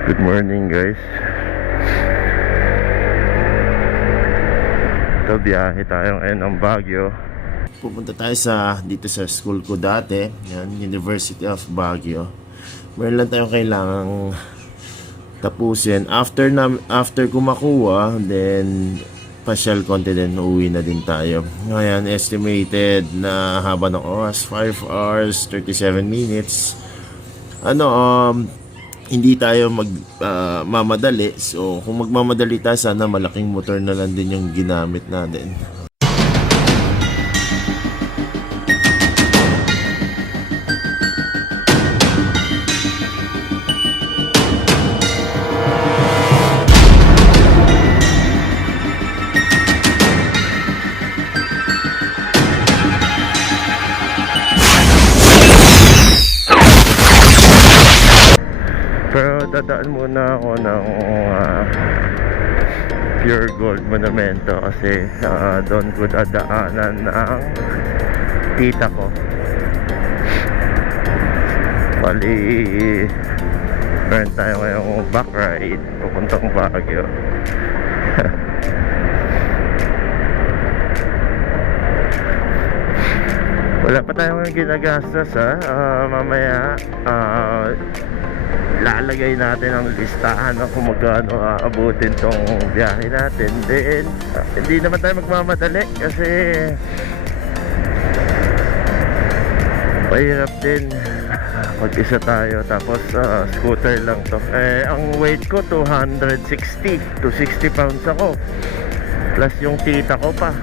Good morning guys Ito biyahe tayo ngayon ng Baguio Pupunta tayo sa dito sa school ko dati, yan, University of Baguio. Meron lang tayong kailangang tapusin. After na after ko then pasyal konti din uuwi na din tayo. Ngayon estimated na haba ng oras 5 hours 37 minutes. Ano um hindi tayo mag ah, mamadali. So kung magmamadali tayo sana malaking motor na lang din yung ginamit natin. Dadaan muna ako ng ah, Pure Gold Monumento kasi ah, doon ko dadaanan ng tita ko. Bali meron tayo ngayong back ride papuntang Baguio. Wala pa tayong ginagastos ha? Ah, mamaya ah, lalagay natin ang listahan ng kung magkano aabutin tong biyahe natin. Then ah, hindi naman tayo magmamadali kasi mahirap din pag isa tayo. Tapos ah, scooter lang to. Eh ang weight ko 260 to 60 pounds ako. Plus yung tita ko pa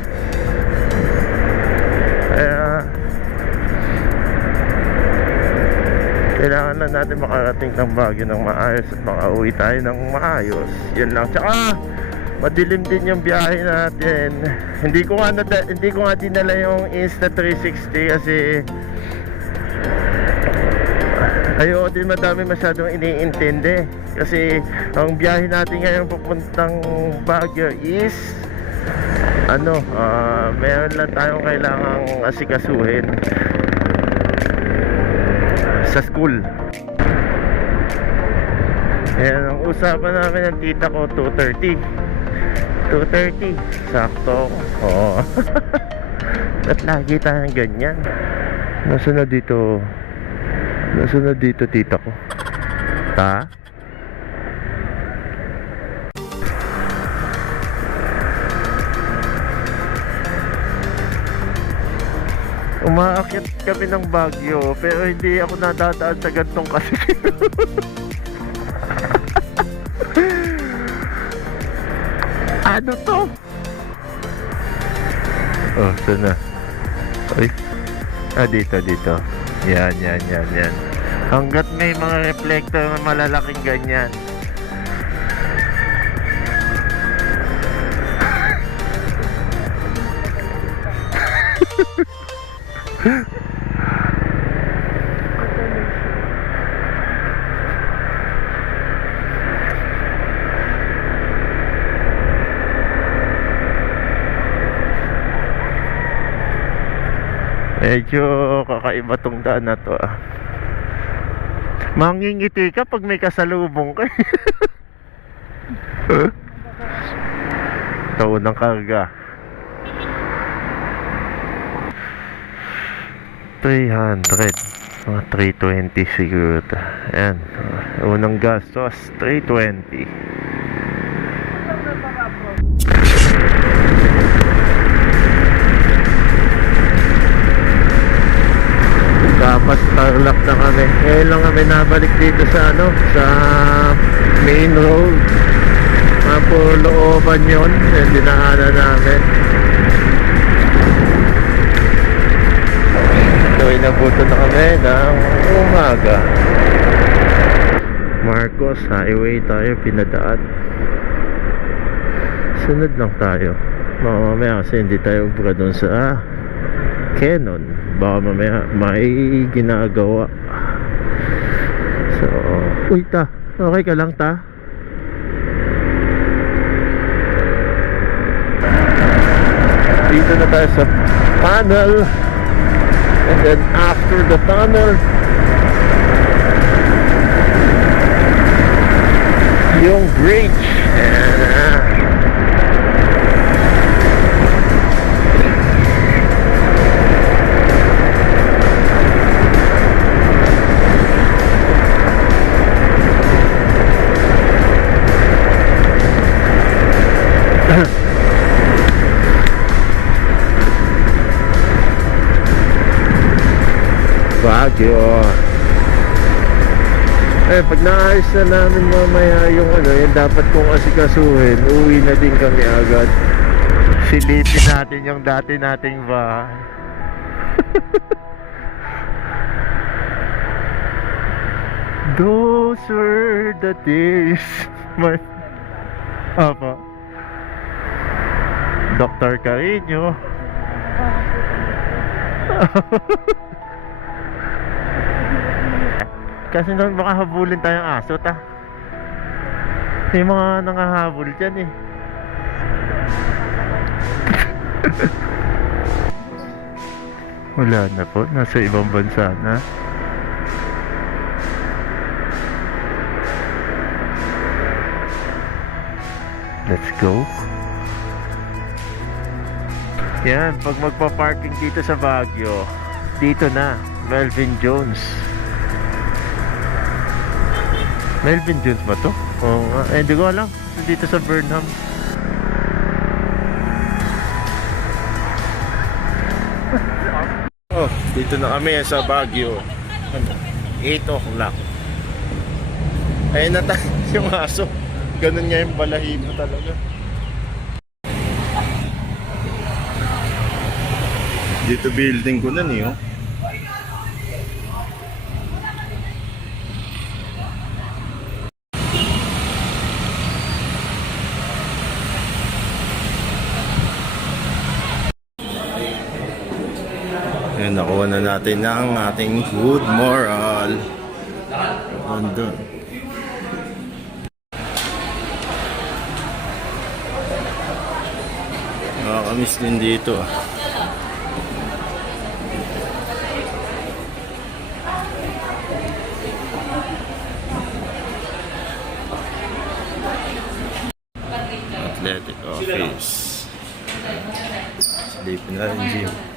kailangan lang natin makarating ng Baguio ng maayos at makauwi tayo ng maayos. Yun lang. Tsaka madilim din yung biyahe natin. Hindi ko nga hindi ko nga dinala yung Insta360 kasi ayoko din madami masyadong iniintindi. Kasi ang biyahe natin ngayon papuntang Baguio is ano ah, meron lang tayong kailangang asikasuhin sa school. Ayan, ang usapan namin ng tita ko 2.30 2.30 Sakto Oo Ba't lagi tayong ganyan? Nasa na dito Nasa na dito tita ko? Ha? Umaakyat kami ng Baguio pero hindi ako nadadaan sa gantong kasi. ano to? Oh, saan na? Ay. Ah, dito, dito. Yan, yan, yan, yan. Hanggat may mga reflector na malalaking ganyan. Medyo kakaiba tong daan na to ah. Mangingiti ka pag may kasalubong ka. Taon ng karga. 300 mga 320 siguro. Ayan. Unang gastos 320 Dapat tarlac na kami. Ngayon lang kami nabalik dito sa ano, sa main road. Mga puro looban yun. Yung dinaanan namin. So, inabuto na kami ng umaga. Marcos Highway tayo pinadaan. Sunod lang tayo. Baka mamaya kasi hindi tayo ubra doon sa ah, Canon. Baka mamaya may ginagawa. So, uy ta, okay ka lang ta? Dito na tayo sa tunnel. And then after the tunnel, Bridge. Baguio. Eh, pag naayos na namin mamaya yung ano, yung dapat kong asikasuhin, uwi na din kami agad. Silipin natin yung dati nating bahay. Those were the days. My... Apa? Dr. Carino. Kasi nang baka habulin tayong aso ta. May mga nangahabol dyan eh. Wala na po. Nasa ibang bansa na. Let's go. Yan, pag magpa-parking dito sa Baguio, dito na, Melvin Jones. Melvin Jones ba to? Oo nga. Eh, hindi ko alam. Dito sa Burnham. oh, dito na kami sa Baguio. Ano? 8 o'clock. Ayun na tayo yung aso. Ganun nga yung balahibo talaga. Dito building ko na niyo. Ayan, nakuha na natin ang ating good moral. Andun. Nakakamiss din dito ah. Athletic office. Sleeping na rin gym.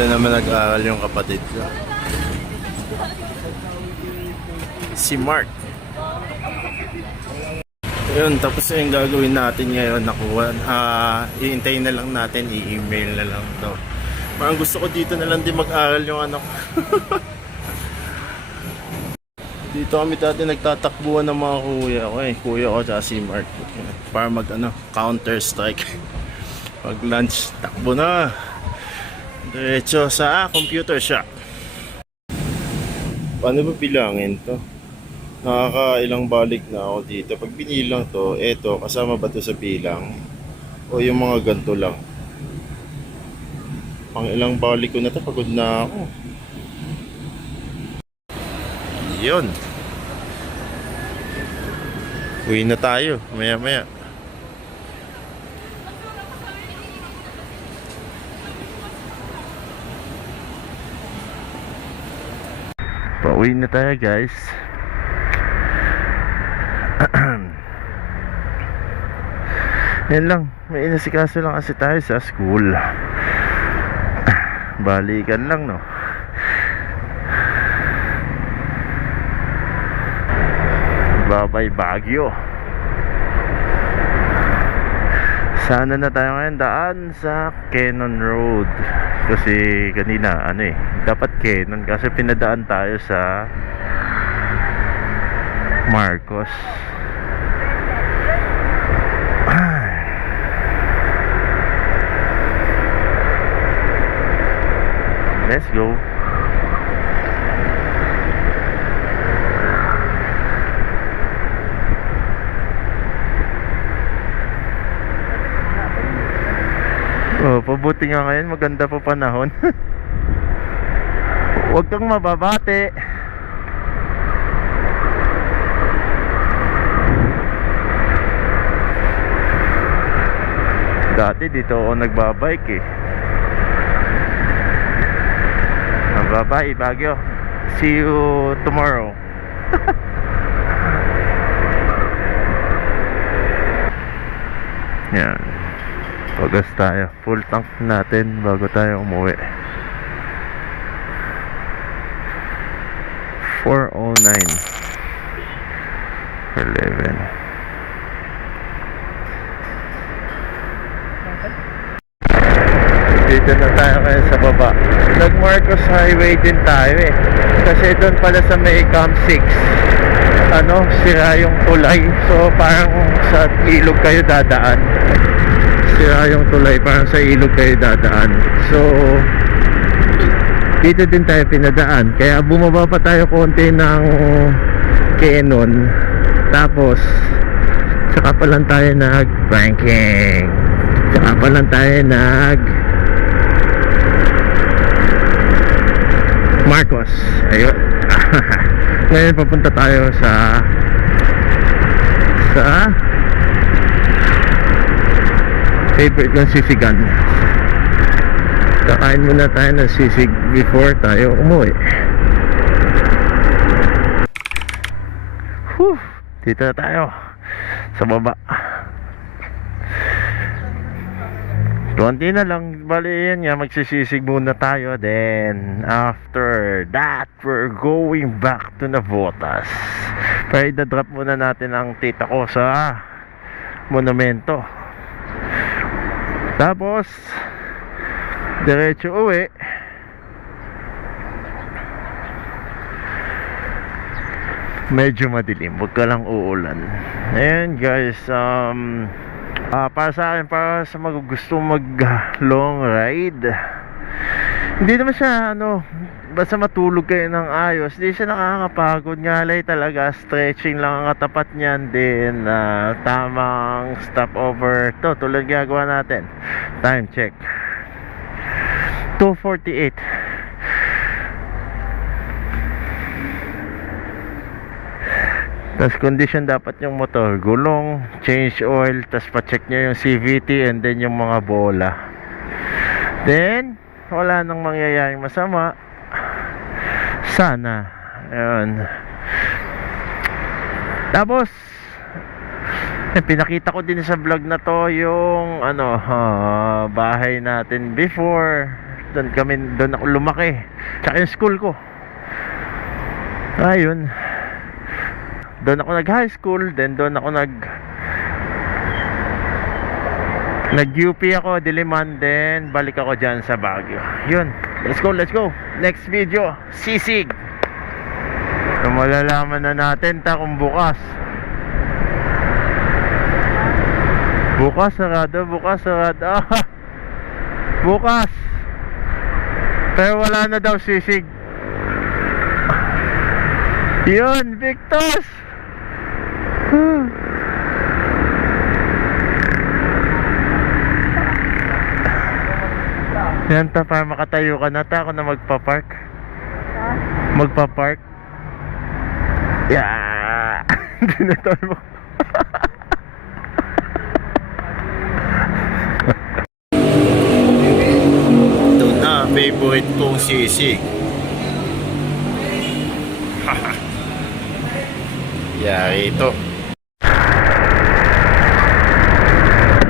Diyan naman nag-aaral yung kapatid ko. Si Mark. Yun, tapos yung gagawin natin ngayon, nakuha, ah, iintayin na lang natin, i-email na lang to. Parang gusto ko dito na lang din mag-aral yung anak dito kami dati nagtatakbuhan ng mga kuya ko eh. Kuya ko sa si Mark. Para mag ano. Pag lunch, takbo na. Diretso sa computer shop. Paano ba bilangin to? Nakakailang balik na ako dito. Pag binilang to, eto, kasama ba to sa bilang? O yung mga ganto lang? Pang ilang balik ko na to, pagod na ako. Yun. Uwi na tayo, maya maya. Pauwi na tayo guys. Yan lang, may inasikaso lang kasi tayo sa school. Balikan lang no. Babay Baguio. Sana na tayo ngayon daan sa Cannon Road. Kasi kanina ano eh, dapat Cannon kasi pinadaan tayo sa Marcos. Let's go. Mabuti nga ngayon, maganda po panahon. Huwag kang mababate. Dati dito ako nagbabike eh. Bye-bye, Baguio. See you tomorrow. Yan. Pagas tayo. Full tank natin bago tayo umuwi. 409 11 Dito na tayo ngayon sa baba. Nag Marcos Highway din tayo eh. Kasi doon pala sa may Camp 6 ano, sira yung tulay. So parang sa ilog kayo dadaan. Sira yung tulay, parang sa ilog kayo dadaan. So dito din tayo pinadaan. Kaya bumaba pa tayo konti ng Canon. Tapos saka pa lang tayo nag-banking. Saka pa lang tayo nag Marcos. Ayun. Ngayon papunta tayo sa sa favorite kong sisigan. Kakain muna tayo ng sisig before tayo umuwi. Whew, dito na tayo sa baba. Konti na lang, bali yan nga, magsisisig muna tayo Then, after that, we're going back to Navotas Pero idadrop muna natin ang tita ko sa monumento Tapos, diretso uwi Medyo madilim, huwag ka lang uulan Ayan guys, um, Ah, para sa akin, para sa mag gusto mag long ride. Hindi naman siya ano, basta matulog kayo ng ayos, hindi siya nakakapagod nga lay talaga, stretching lang ang katapat niyan din, ah, tamang stopover to, tulad ginagawa natin. Time check. 248. Tapos condition dapat yung motor, gulong, change oil, tapos pa-check nyo yung CVT and then yung mga bola. Then, wala nang mangyayaring masama. Sana. Ayun. Tapos, eh, pinakita ko din sa vlog na to yung ano, ah, bahay natin before. Doon kami, doon ako lumaki. Tsaka yung school ko. Ayun doon ako nag high school then doon ako nag nag UP ako Diliman then balik ako dyan sa Baguio yun let's go let's go. Next video sisig. So malalaman na natin ta kung bukas. Bukas sarado bukas sarado. Ah, bukas. Pero wala na daw sisig. Yun Victos Yan ta para makatayo ka na ta ako na magpa-park. Magpa-park. Yeah. Hindi na tayo mo. Ito na, favorite kong sisig. Yari ito.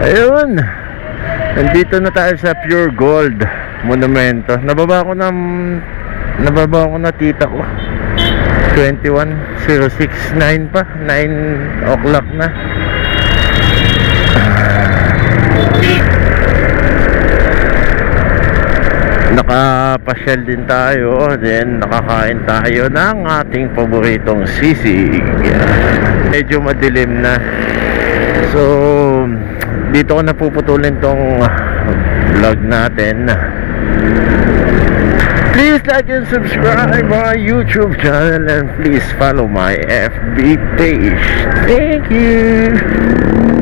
Ayun. Nandito na tayo sa Pure Gold Monumento. Nababa ko na nababa ko na tita ko. 21.069 pa. 9 o'clock na. Nakapasyal din tayo Then nakakain tayo ng ating paboritong sisig Medyo madilim na So dito ko napuputulin tong vlog natin Please like and subscribe my YouTube channel and please follow my FB page. Thank you.